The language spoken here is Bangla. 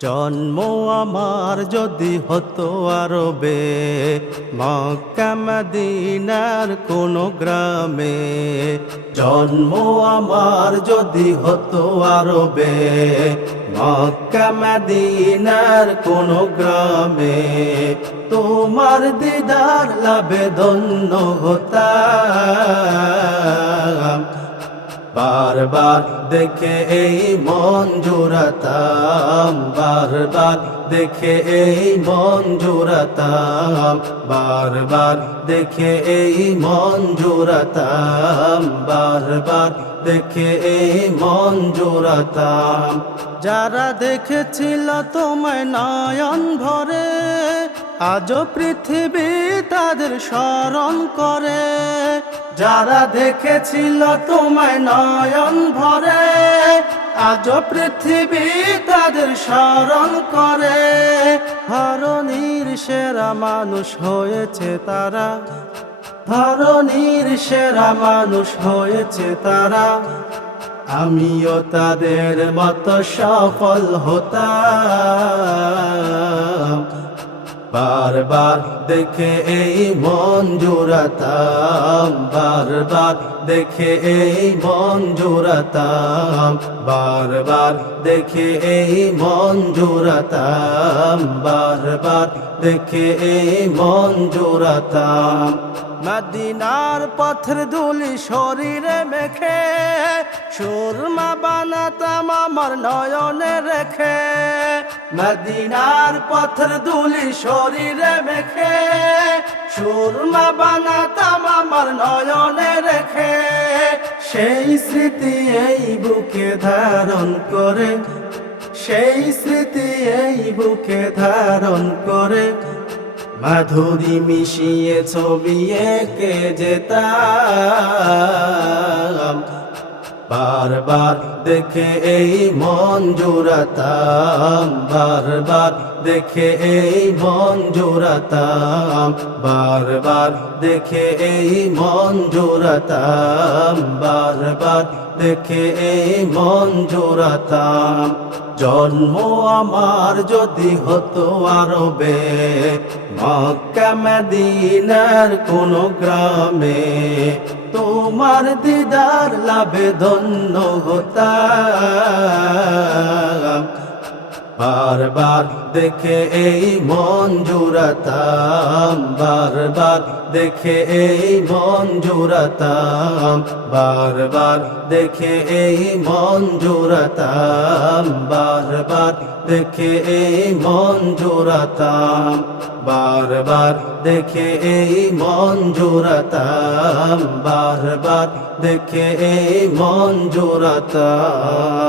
জন্ম আমার যদি হতো আরবে, মক্কা মদিনার কোন গ্রামে। জন্ম আমার যদি হতো আরবে, মক্কা মদিনার কোন গ্রামে। তোমার দিদার লাভে ধন্য হতাম, বারবার দেখে এই মন জোড়াতাম, বারবার দেখে এই মন জোড়াতাম, বারবার দেখে এই মন জোড়াতাম, বারবার দেখে এই মন জোড়াতাম। যারা দেখেছিল তোমায় নয়ন ভরে, আজও পৃথিবী তাদের স্মরণ করে। যারা দেখেছিল তোমায় নয়ন ভরে, আজও পৃথিবী তাদের স্মরণ করে। ধরণীর সেরা মানুষ হয়েছে তারা, ধরণীর সেরা মানুষ হয়েছে তারা। আমিও তাদের মতো সফল হতাম, বারবার দেখে এই মন জোড়াতাম, বারবার দেখে এই মন জোড়াতাম, বারবার দেখে এই মন জোড়াতাম, বারবার দেখে এই মন জোড়াতাম। মদিনার পথের ধুলি শরীরে মেখে, সুরমা বানাতাম আমার নয়নে রেখে। মদিনার পথের ধুলি শরীরে মেখে, সুরমা বানাতাম আমার নয়নে রেখে। সেই স্মৃতি এই বুকে ধারণ করে, সেই স্মৃতি এই বুকে ধারণ করে। মাধুরী মিশিয়ে ছবি এঁকে যেতাম, বারবার দেখে এই মন জোড়াতাম, বারবার দেখে এই মন জোড়াতাম, বারবার দেখে এই মন জোড়াতাম, বারবার দেখে এই মন জোড়াতাম। জন্ম আমার যদি হতো আরবে, মক্কা মদিনার কোন গ্রামে। তোমার দিদার লাভে ধন্য হতাম, বারবার দেখে এই মন জোড়াতাম, বারবার দেখে এই মন জোড়াতাম, বারবার দেখে এই মন জোড়াতাম, বারবার দেখে এই মন জোড়াতাম, বারবার দেখে এই মন জোড়াতাম, বারবার দেখে এই মন জোড়াতাম।